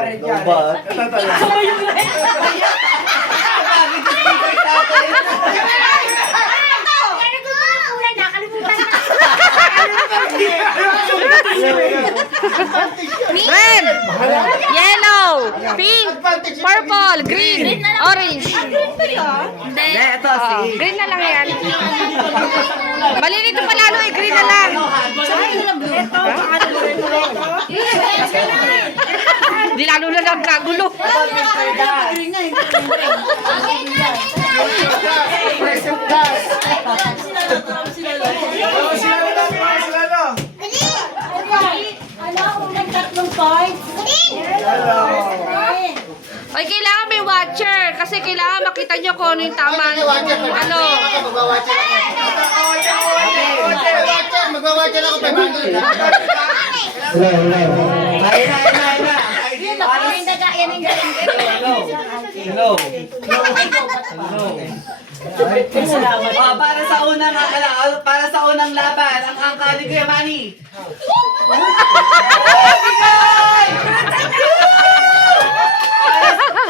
Lomba. Red, yellow, pink, purple, green, orange. Hindi, ito si... Green na lang yan. Malilito pa lalo eh, green na lang. Di lalo na nagkagulo. Ay, kailangan may watcher kasi kailangan makita nyo kung ano yung tama. Ano? Magwawatcher ako 500. Hello. Para sa unang laban, ang angka ni Kuya Manny.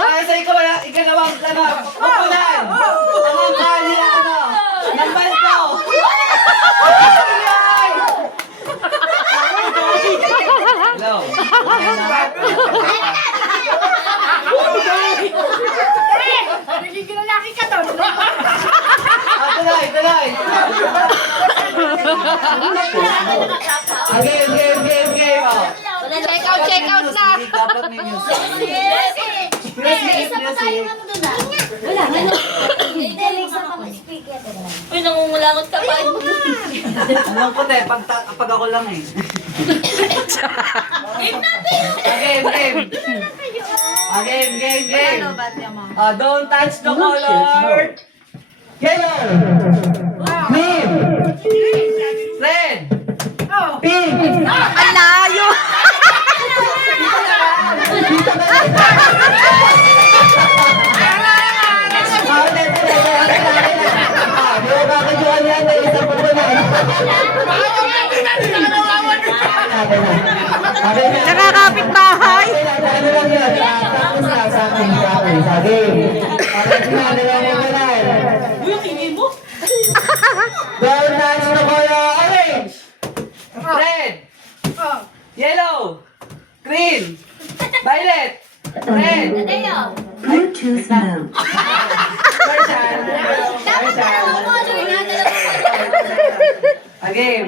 Para sa ikalawang pupunan. Ang angka niya, ng balto. Hello. Nagiging lalaki ka doon. Tuloy. Game. Check out na. Dapat ninyo. Uy, nangungulangot ka pa. Alam ko tayo, pag ako lang eh. Game. Don't touch the color. Yellow. Green. Red. Pink. Ang layo. Nakakapit bahay. Don't touch the color orange. Red. Yellow. Green. Violet. Red. Bluetooth mode. Again.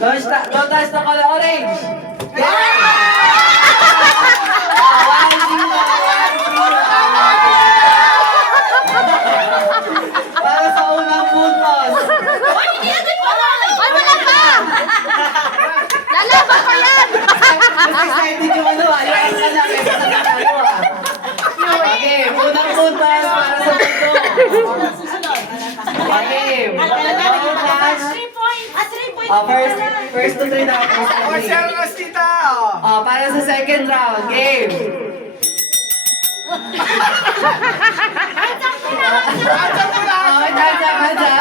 Don't touch the color orange. Para sa unang puntos. Ay, wala pa. Lalaban pa yan. Mas excited yung ano yung angka na kaysa sa nanalo Okay, unang puntos para sa punto. Okay, don't touch. 3 points. First to 3 na. Para sa second round, game.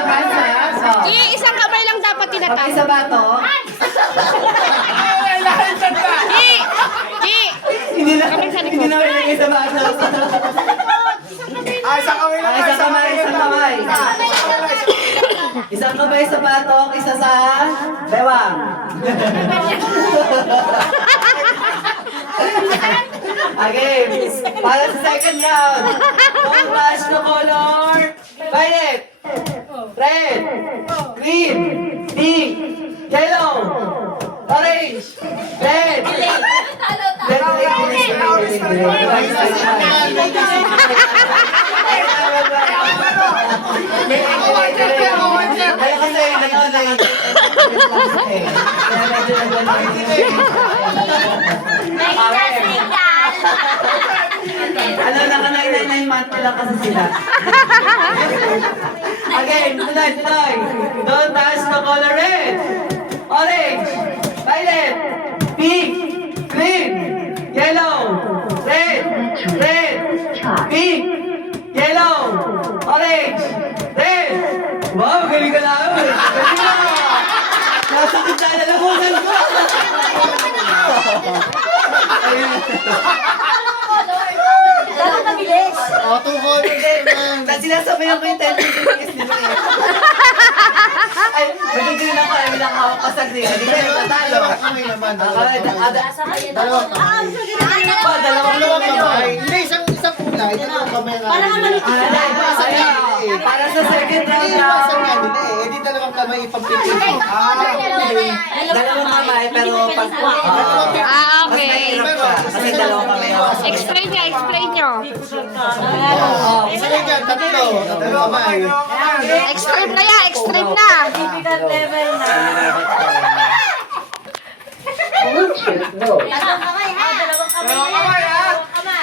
Hands up. Isang kamay lang dapat tinatawag. Isa ba to? Hindi na ilagay sa bato. Isang kamay. Isang kamay sa batok, isa sa bewang. Again, para sa second round. Don't touch the color. Violet. Red. Green. Pink. Yellow. Orange. Red. Ano, naka-999 month na lang kasi sila. Again, tuloy. Don't touch the color red, orange, violet, pink, green, yellow, red, pink, yellow, orange, red. Wow, galing ka na. Galing na. Nasa kita na lamunan ko. Ayun. Oh, 2 colors naman. Sinasabayan ko yung 10 minutes nila eh. Ay, nagigil ako. Ay, bilang hawak pa sa green. Hindi kayo tatalo. Dalawang kamay naman. Dalawang kamay. Dalawang kamay. Hindi, isang kulay. Dalawang kamay nga. Para sa second round Hindi, na. isang nga nila eh. Hindi dalawang kamay ipagpipili. Dalawang kamay, pero pag... Okay. Mahirap ka. Kasi dalawang kamay hawak. Explain nyo. Isa rin dyan, tatlo. Dalawang kamay. Extreme na yan, extreme na.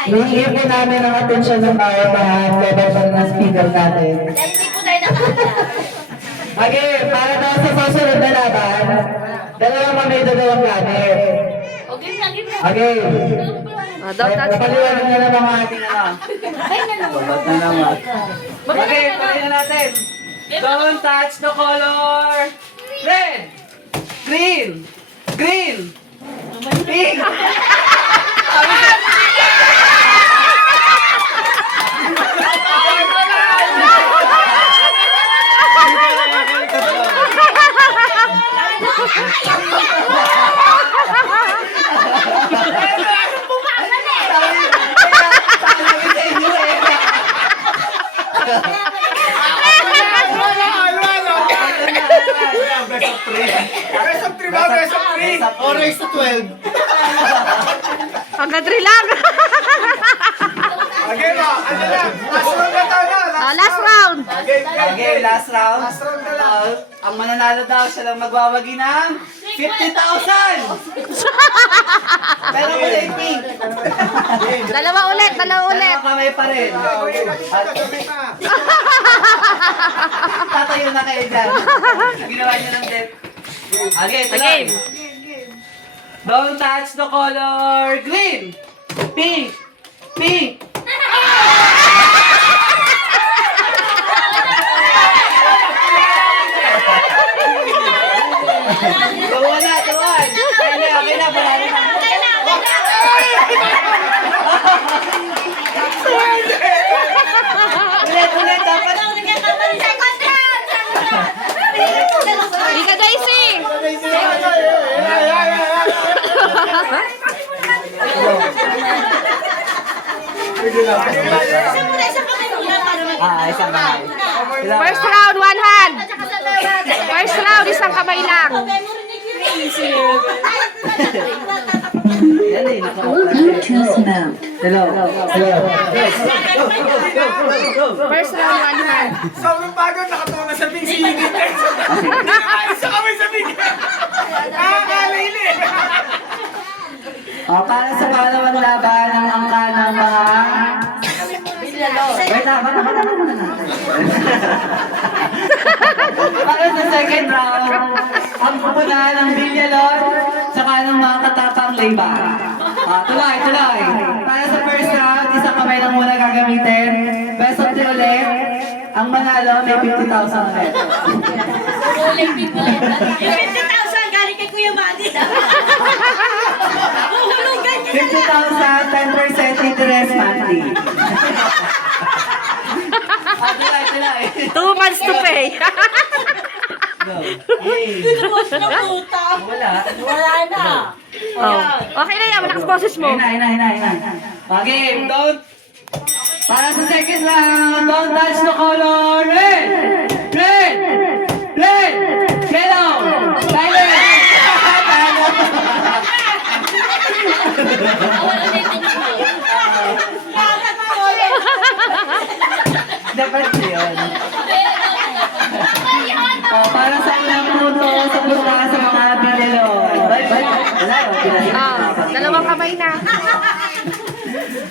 Hihingin po namin ang atensyon ng bawat level ng speaker natin. Okay, para daw sa susunod na laban, dalawang kamay, dalawang planet. Okay. Napaliwanag na lang ang ating ano. Babat na naman. Okay, tuloy na natin. Don't touch the color. Red. Green. Green. Pink. Oh, raise to 12. Hanggang 3 lang. Last round. Okay, last round. Ang mananalo daw siya lang magwawagi ng 50,000! Pero kulay pink. Dalawa ulit. Dalawang kamay pa rin. Tatayo na kayo dyan. Ginawa niyo ng deck. Okay, ito lang. Don't touch the color green. Pink. Pink. Tuwa na, tuwan. Okay na, wala na. Ulit, dapat. Ika Daisy. Isang kamay. First round, one hand. First round, isang kamay lang. Yan eh, Bluetooth mode. Hello. First round, one hand. Sobrang pagod, nakatawa na sa big sinigit. Isa kami sa big. Nakakalili. Para sa pangalawang laban, ang angka ng mga... Wait na, para sa second round, ang pupunahan ng Villalon, saka ng mga katapang layba. Tuloy. Para sa first round, isang kamay lang muna gagamitin. Best of 3 ulit. Ang manalo, may 50,000 ulit. Yung 50,000 galing kay Kuya Manny. 50,000, 10% interest monthly. Tuloy. 2 months to pay. Go. Yay. Wala na. Oh. Okay na yan, malakas boses mo. Ayun. Okay, don't. Para sa second round, don't touch the color. Red. Yellow. Silent. Dapat yun. Para sa ilang puto sa puta sa mga pinelo. Dalawang kamay na.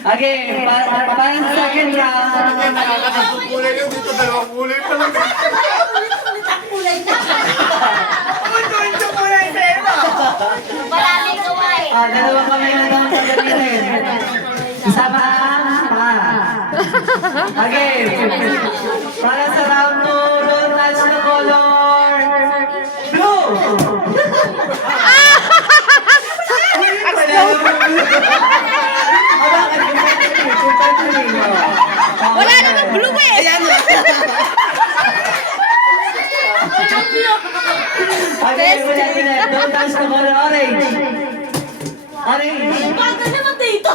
Okay, para sa second round. Nakakatatlong kulay lang dito, dalawang kulay pa lang. Ito kulay sa iba. Maraming kumay. Dalawang kamay na lang pagdating. Isa pa. Okay. Para sa round 2, don't touch the color. Blue. Orange. Bago naman dito.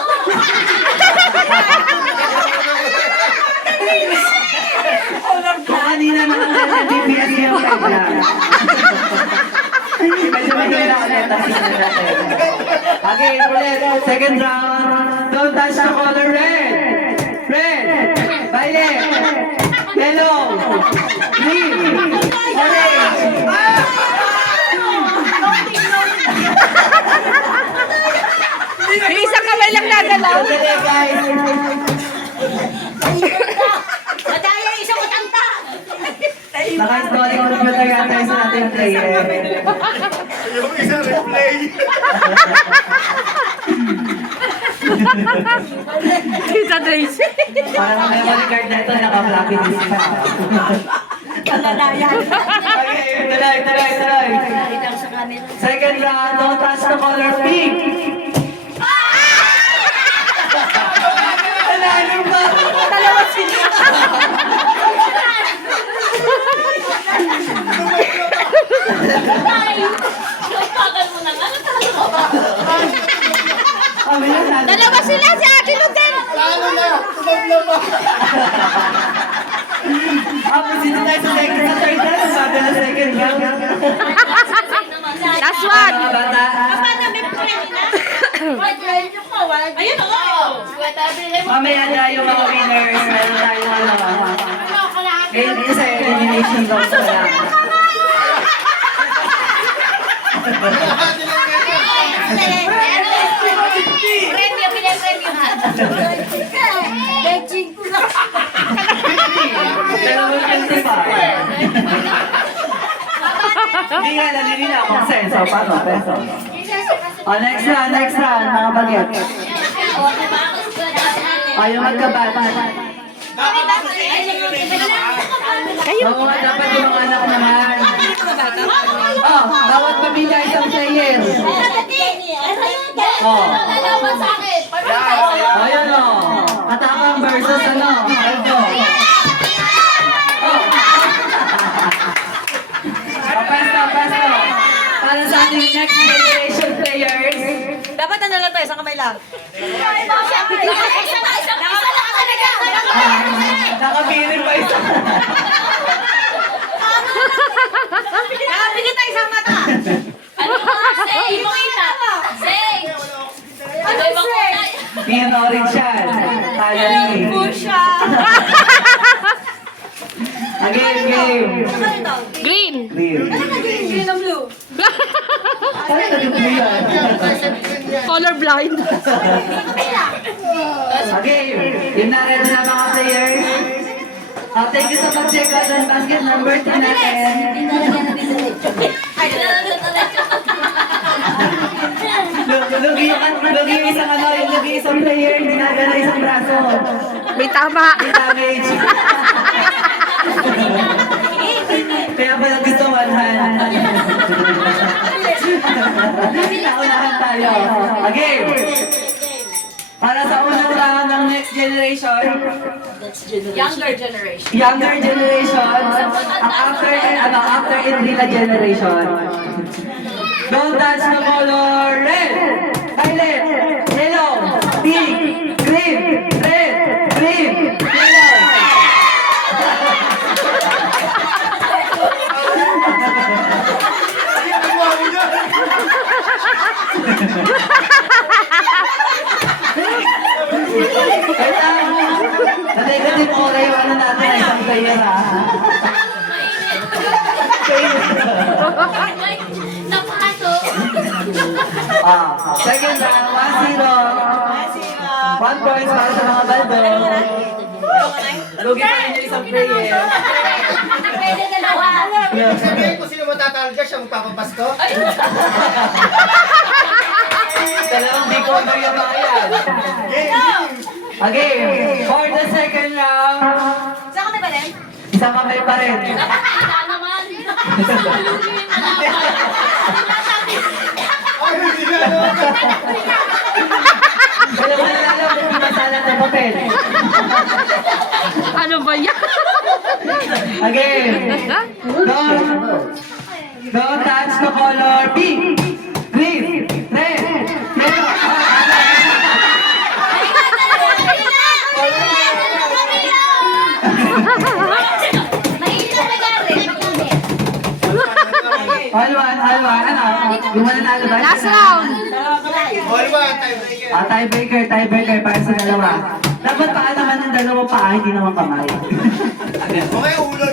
Kung kanina nakatala ng GPS yung kanya. Medyo mahina ulit ang siya natin. Okay, ulit. Second round. Don't touch the color red. Red. Violet. Yellow. Green. Orange. Yung isang kamay lang nagalaw. Sandali, guys. Madaya isang matanda. Naka-installing computer yata yung sa ating player. Yung isang replay. Tita Tracy. Parang may memory card na ito, naka-floppy disk pa. Kaladayan. Okay, tuloy. Second round, don't touch the color pink. Nanalo ba? Dalawa sila. Ay, kapagal mo na nga. Kami na nanalo. Dalawa sila si Ate Ludel. Lalo na. Tumamlama. Sino tayo sa second sa third round? Bago na second round. Last one. Mga bata. Paano may friend na? Ayun ako. Mamaya na yung mga winners. Meron tayong ano. Eh, sa elimination round pa lang. Premyo, pinapremyo ha. Benching ko na. Dalawang 25. Hindi nga, nalili na akong senso. Paano? Peso. Next round, mga baget. Ayaw magkabat. Kayo. Oo nga, dapat yung mga anak naman. Bawat pamilya isang player. Ayun o. Katapang versus ano? Aldo. Pasto. Para sa ating next generation players. Dapat ano lang tayo, isang kamay lang. Nakapirin pa isa. Nakapili tayo isang mata. Ano ba? Say! Mo kita! Say! Ano ba kulay? Ian orange yan. Talari. Pusha! Game. Green. Green. Green and blue. Parang naguguli yan. Color blind. Game. Yung na-ready na mga players. Thank you sa pag-check out ng basket number 2 natin. Lugi yung isang ano, yung lugi isang player, hindi na isang braso. May tama. May damage. Kaya pala gusto one-hand. Naunahan tayo. Okay. Para sa unang round ng next generation, Younger generation. younger generation, ang after Indila generation. Don't touch the color red, violet, yellow, pink, green, red, green, yellow. Negative aura yung ano natin ay isang player ha. Napato. Second round, 1-0. 1 points para sa mga baldo. Lugi pa rin yung isang player. Pwede dalawa. Sabihin ko sino matatalga siya magpapapasko. Dalawang big order yung mga yan. Okay, for the second round, Saan kami ba rin? isang kamay pa rin. Wala naman. Lugi yung alaman. Wala mo alam kung di masalat ng papel. Ano ba yan? Again, don't touch the color pink, green, red, yellow. Yung mananalo ba? Last round. Ball ba? Tiebreaker. Tiebreaker para sa dalawa. Dapat paa naman ng dalawang paa, hindi naman kamay. Okay, ulo.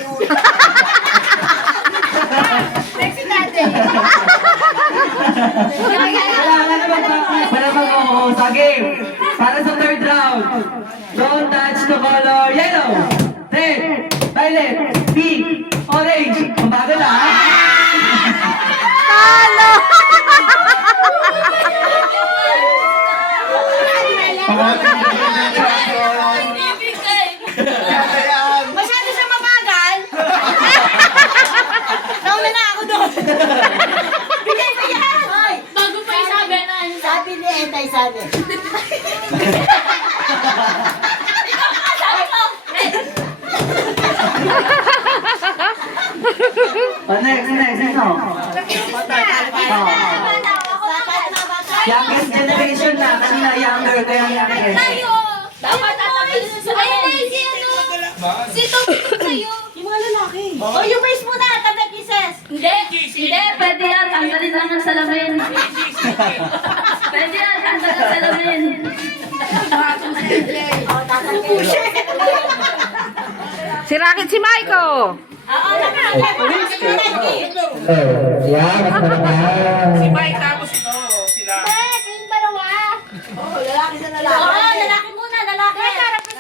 Wala mag sa game. Para sa third round. Don't touch the color yellow, red, violet, pink, orange. Kumbaga na, ha? Talo! Masyado siya mabagal. Nauna na ako doon. Bigay mo yan. Bago pa yung sabi na. Sabi ni Etay Sane. Sabi ko. Next. Sino? Youngest generation na. Kanina younger, kaya youngest. Dapat tatapin sa ayun si ano. Si Tom sa'yo. Yung mga lalaki. Oh, yung face muna. Tada kisses. Hindi. Pwede yan. Tanggalin lang ang salamin. Pwede yan. Tanggalin ang salamin. Si Rocket, si Maiko. Oo, Si Mike tapos ito. Sila. kayong dalawa. Lalaki sa lalaki. Oo, lalaki muna. Lalaki.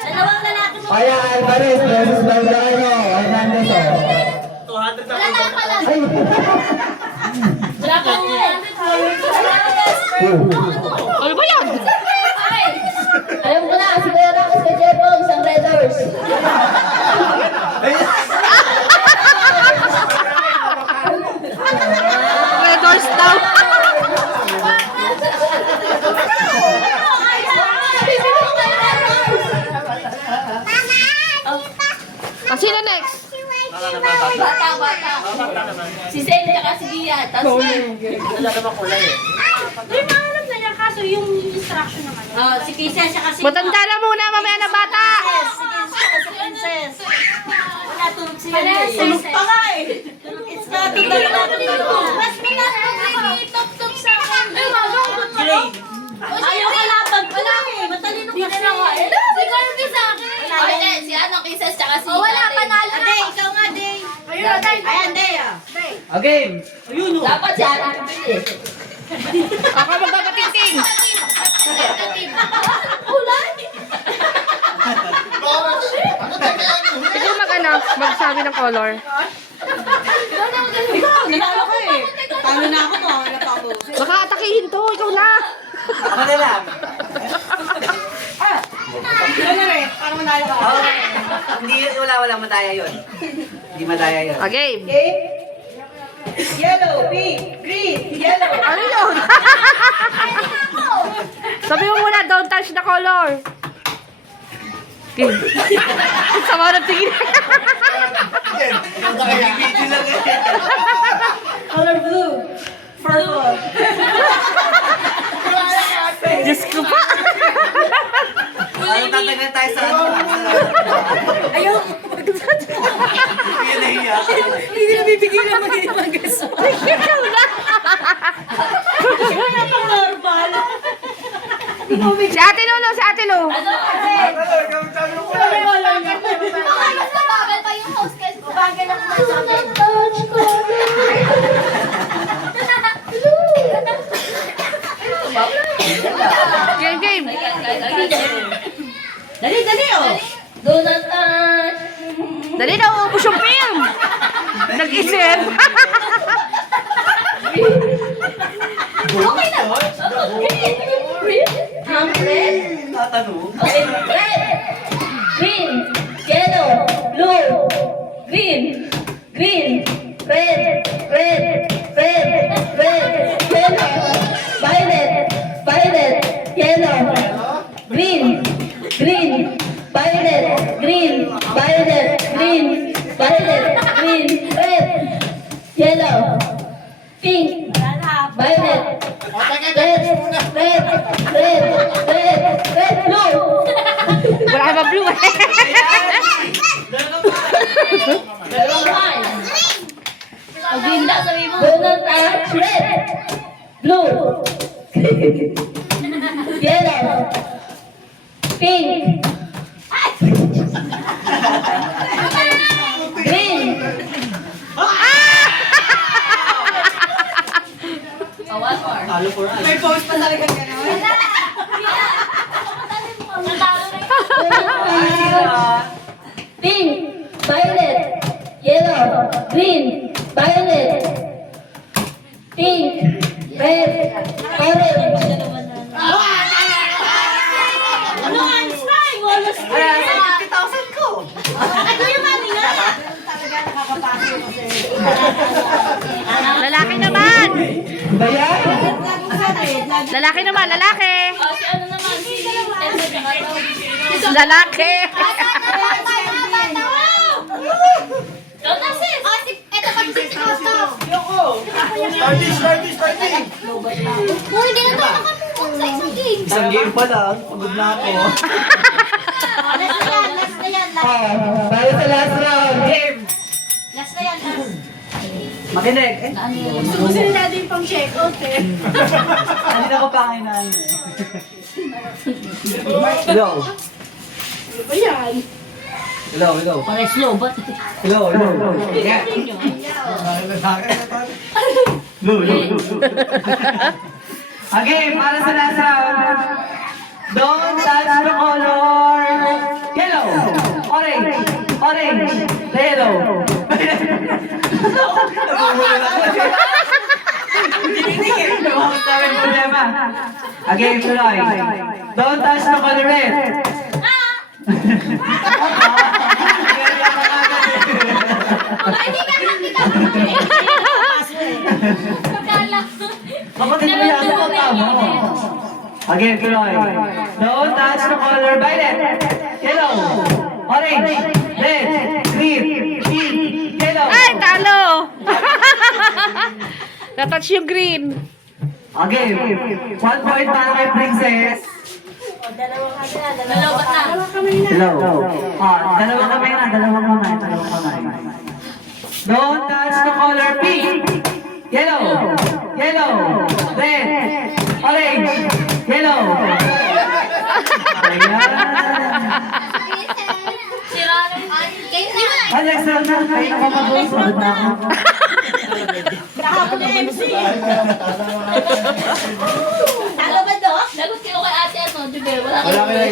Dalawang lalaki muna. Kaya Alvarez versus Belgrano. Hernandez, oh. Wala na pala. Wala pa muna. Ano ba yan? Alam ko na, si Kuya Rocky sa Jebong, isang Red Horse. Red Horse daw. Sino next? Bata. Si Zane tsaka si Gia. Tapos may mahanap na niya kaso yung instruction naman. Oh, si Kisses tsaka si... Matanda na muna, mamaya na bata. Si Princess. Wala tulog sila. Tulog pa nga eh. It's not tulog. Mas minat top sa akin. Ay, Grade. ayaw ka laban. Wala eh. Matalino kasi. Si Kirby sa akin. Hindi, si ano, Kisses tsaka si... wala, panalo na. Ade, ikaw nga, Ade. Ayun, Ade. Ayan, Ade. A game. Dapat si Ate bibili. Ako magbabating-ting. Ulan. Ikaw magsabi ng color. Ikaw, nanalo ka eh. Talo na ako to. Baka atakihin to, ikaw na. Ako na lang. Ikaw na rin. Parang manalo ka. Hindi, wala madaya yun. Hindi madaya yun. Okay. Okay? Yellow, pink, green, yellow. Ano yun? Sabi mo muna, don't touch the color. Okay. Sama ng tingin. Color blue. Purple. Diyos ko pa. Ano tatagal tayo sa ano? Ayaw. Hindi nahiya. Hindi na bibigyan ng mag-imagas. Ikaw na. Kaya pang normal. Si Ate Lolo, si Ate Lo. Mas mabagal pa yung host kasi mabagal ako na sabi. Game. Dali, oh. Do not touch. Dali na, ubus yung film. Nag-isip. Okay na. Green. Red. Tatanong. Okay, red. Green. Yellow. Blue. Green. Red. Yellow. Violet. Yellow. Green. Violet. Red. Yellow. Pink. Violet. Red. Blue. Wala ka ba blue eh? Dalawang one. Pag green daw sabi mo. Do not touch red. Yellow. Pink. Green. May post pa talaga gano'n. Pink. Violet. Yellow. Green. Violet. Pink. Red. Orange. Ano Einstein? Walas ko. Kaya sa 50,000 ko. Ano yung mali nga? Lalaki naman. Ba yan? Lalaki naman, lalaki. Si ano naman? Si Lalaki. Jonas, ito pa si Costa. Starting. Uy, hindi na tayo nakapunta sa isang game. Isang game pa lang. Pagod na ako. Last na yan. Tayo sa last round. Game. Last na yan. Makinig. Gusto nila natin pang check out eh. Hindi na ko panginan eh. Hello. Ano ba yan? Hello. Parang slow, but Hello. Yeah. Okay, para sa last round. Don't touch the color. Yellow. Orange. Yellow. Nagugulol ako. Lumabas namin problema. Okay, tuloy. Don't touch the color red. Hindi ka nakita mo. Kala. Kapatid mo yan sa tama. Again, tuloy. Don't touch the color violet, yellow, orange, red, green, pink, yellow. Ay, talo. Natouch yung green. Again, 1 point para kay Princess. Dalawa na. Hello. Dalawang kamay na, dalawang kamay. Don't touch the color pink, yellow, red, orange, yellow. Ayan. Sira na. Alex, kayo na kapag-uwi. Sunod na ako. Nakapag MC. Talo ba, Dok? Lagot kayo kay ate ano, Jubel. Wala Wala ka na